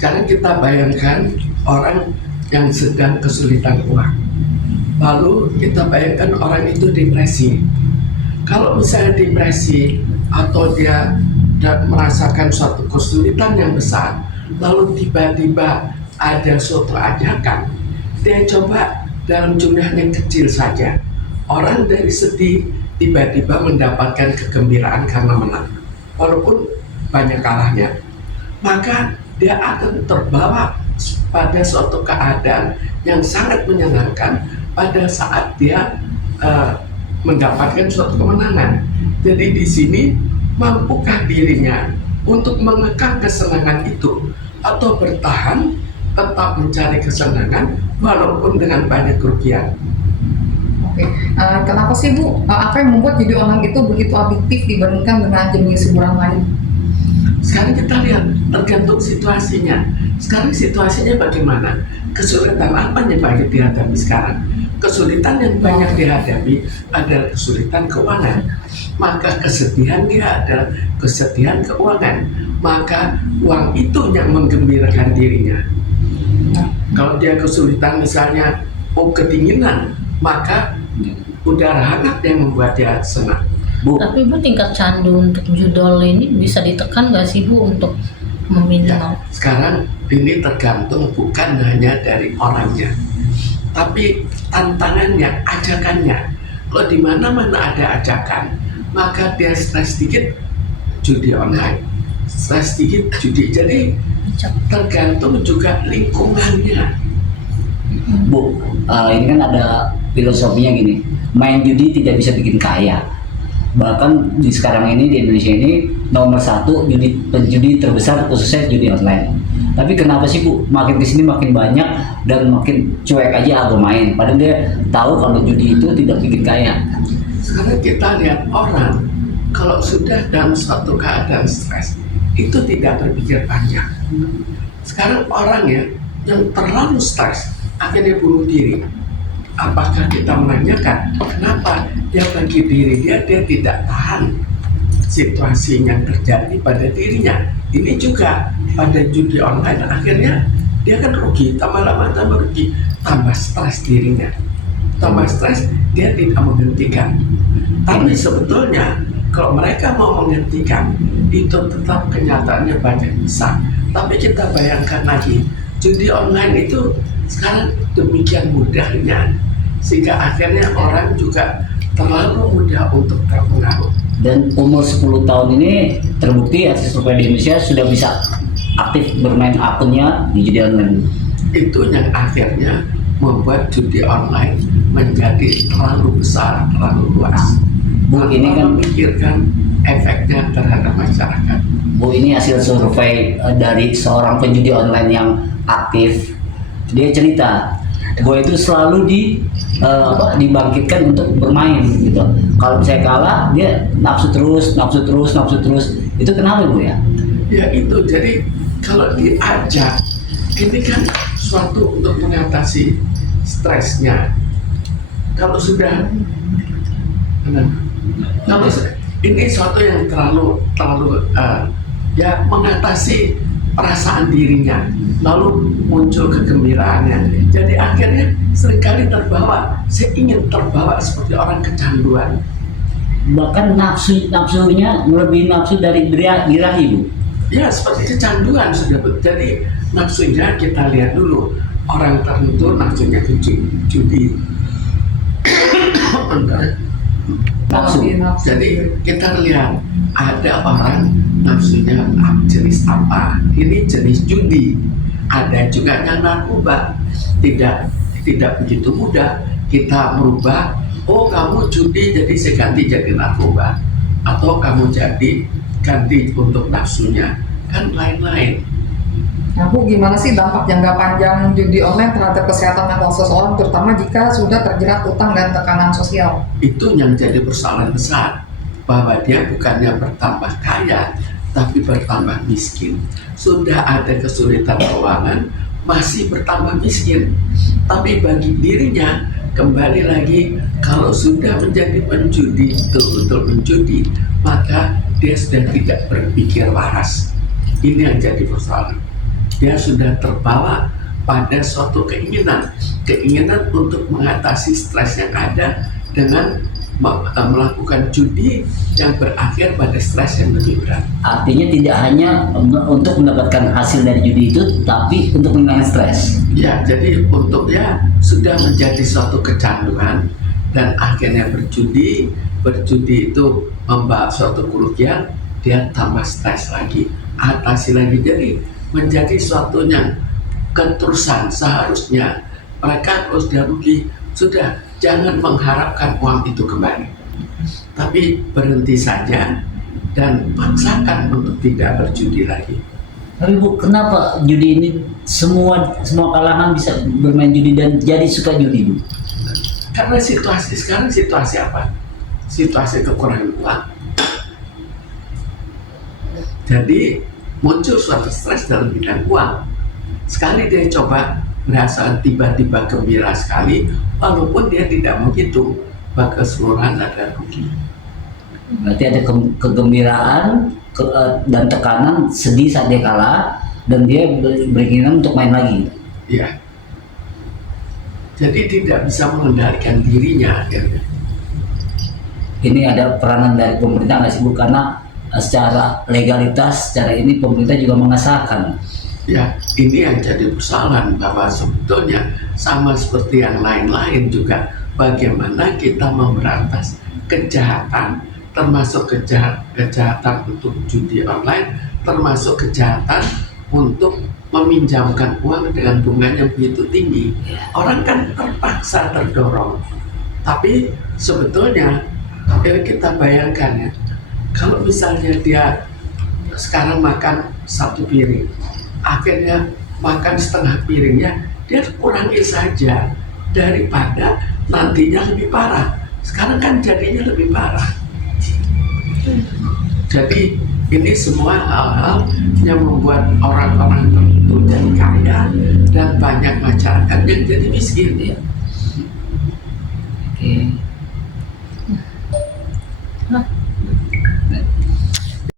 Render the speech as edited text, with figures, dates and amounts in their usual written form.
Sekarang kita bayangkan orang yang sedang kesulitan uang. Lalu kita bayangkan orang itu depresi. Kalau misalnya depresi atau dia merasakan suatu kesulitan yang besar, lalu tiba-tiba ada suatu ajakan, dia coba dalam jumlah yang kecil saja. Orang dari sedih tiba-tiba mendapatkan kegembiraan karena menang, walaupun banyak kalahnya. Maka dia akan terbawa pada suatu keadaan yang sangat menyenangkan pada saat dia mendapatkan suatu kemenangan. Jadi di sini mampukah dirinya untuk mengekang kesenangan itu atau bertahan tetap mencari kesenangan walaupun dengan banyak kerugian. Oke, kenapa sih Bu? Apa yang membuat judi online itu begitu adiktif dibandingkan dengan jenis hiburan lain? Sekarang kita lihat tergantung situasinya. Sekarang situasinya bagaimana? Kesulitan apa yang banyak dihadapi sekarang? Kesulitan yang banyak dihadapi adalah kesulitan keuangan. Maka kesedihan dia adalah kesedihan keuangan. Maka uang itu yang menggembirakan dirinya. Kalau dia kesulitan misalnya kedinginan, maka udara hangat yang membuat dia senang. Bu. Tapi Bu, tingkat candu untuk judol ini bisa ditekan nggak sih Bu untuk meminimal? Ya, sekarang ini tergantung bukan hanya dari orangnya, tapi tantangannya, ajakannya. Kalau di mana-mana ada ajakan, maka dia stres sedikit judi online, stres sedikit judi. Jadi tergantung juga lingkungannya. Bu, ini kan ada filosofinya gini, main judi tidak bisa bikin kaya. Bahkan di sekarang ini di Indonesia ini nomor satu penjudi terbesar khususnya judi online. Tapi kenapa sih Bu makin kesini makin banyak dan makin cuek aja bermain, padahal dia tahu kalau judi itu tidak bikin kaya. Sekarang kita lihat orang kalau sudah dalam suatu keadaan stres itu tidak berpikir panjang. Sekarang orang yang terlalu stres akhirnya bunuh diri. Apakah kita menanyakan kenapa dia bagi diri dia tidak tahan situasi yang terjadi pada dirinya? Ini juga pada judi online, akhirnya dia kan rugi, tambah lama tambah rugi, tambah stres dirinya, tambah stres, dia tidak menghentikan. Tapi sebetulnya kalau mereka mau menghentikan itu tetap kenyataannya banyak besar. Tapi kita bayangkan lagi, judi online itu sekarang demikian mudahnya, sehingga akhirnya orang juga terlalu mudah untuk terpengaruh. Dan umur 10 tahun ini terbukti hasil survei di Indonesia sudah bisa aktif bermain akunnya di judi online. Itu yang akhirnya membuat judi online menjadi terlalu besar, terlalu luas. Bu, ini kan memikirkan efeknya terhadap masyarakat. Bu, ini hasil survei dari seorang penjudi online yang aktif. Dia cerita bahwa itu selalu dibangkitkan untuk bermain gitu. Kalau saya kalah, dia nafsu terus. Itu kenapa Bu ya? Ya itu, jadi kalau diajak, ini kan suatu untuk mengatasi stresnya. Kalau sudah, kalau ini suatu yang terlalu ya mengatasi perasaan dirinya, lalu muncul kegembiraannya. Jadi akhirnya seringkali saya ingin terbawa seperti orang kecanduan. Bahkan nafsunya lebih nafsu dari birahi Bu. Ya seperti kecanduan sudah. Jadi nafsunya kita lihat dulu, orang tertentu nafsunya ke judi. Nafsu. Jadi kita lihat ada orang nafsunya jenis apa, ini jenis judi. Ada juga yang narkoba. Tidak begitu mudah kita merubah, oh kamu judi jadi saya ganti jadi narkoba, atau kamu jadi ganti untuk nafsunya, kan lain-lain. Nah Bu, gimana sih dampak jangka panjang judi online terhadap kesehatan mental seseorang, terutama jika sudah terjerat utang dan tekanan sosial? Itu yang jadi persoalan besar, bahwa dia bukannya bertambah kaya, tapi bertambah miskin. Sudah ada kesulitan keuangan, masih bertambah miskin. Tapi bagi dirinya, kembali lagi, kalau sudah menjadi penjudi, betul-betul menjudi, maka dia sudah tidak berpikir waras. Ini yang jadi persoalan. dia sudah terbawa pada suatu keinginan untuk mengatasi stres yang ada dengan melakukan judi yang berakhir pada stres yang lebih berat. Artinya tidak hanya untuk mendapatkan hasil dari judi itu, tapi untuk mengurangi stres. Ya, jadi untuk ya sudah menjadi suatu kecanduan dan akhirnya berjudi itu membawa suatu kerugian, dia tambah stres lagi, atasi lagi, jadi menjadi suatu yang keterusan. Seharusnya mereka kalau sudah rugi, sudah jangan mengharapkan uang itu kembali, tapi berhenti saja dan paksakan untuk tidak berjudi lagi. Tapi Bu, kenapa judi ini semua kalangan bisa bermain judi dan jadi suka judi, Bu? Karena situasi sekarang situasi apa? Situasi kekurangan uang. Jadi muncul suatu stres dalam bidang uang. Sekali dia coba merasa tiba-tiba gembira sekali, walaupun dia tidak menghitung bahwa keseluruhan ada rugi. Berarti ada kegembiraan dan tekanan, sedih saat dia kalah, dan dia berkeinginan untuk main lagi. Ya. Jadi tidak bisa mengendalikan dirinya akhirnya. Ini ada peranan dari pemerintah nggak sih, Bu? Karena secara legalitas, secara ini pemerintah juga mengesahkan. Ya, ini yang jadi persoalan, bahwa sebetulnya sama seperti yang lain-lain juga, bagaimana kita memberantas kejahatan, termasuk kejahatan untuk judi online, termasuk kejahatan untuk meminjamkan uang dengan bunga yang begitu tinggi. Orang kan terpaksa terdorong. Tapi sebetulnya kita bayangkan ya, kalau misalnya dia sekarang makan satu piring, akhirnya makan setengah piringnya, dia kurangi saja daripada nantinya lebih parah. Sekarang kan jadinya lebih parah. Jadi ini semua hal-hal yang membuat orang-orang tertentu jadi kaya dan banyak masyarakat yang jadi miskin. Oke.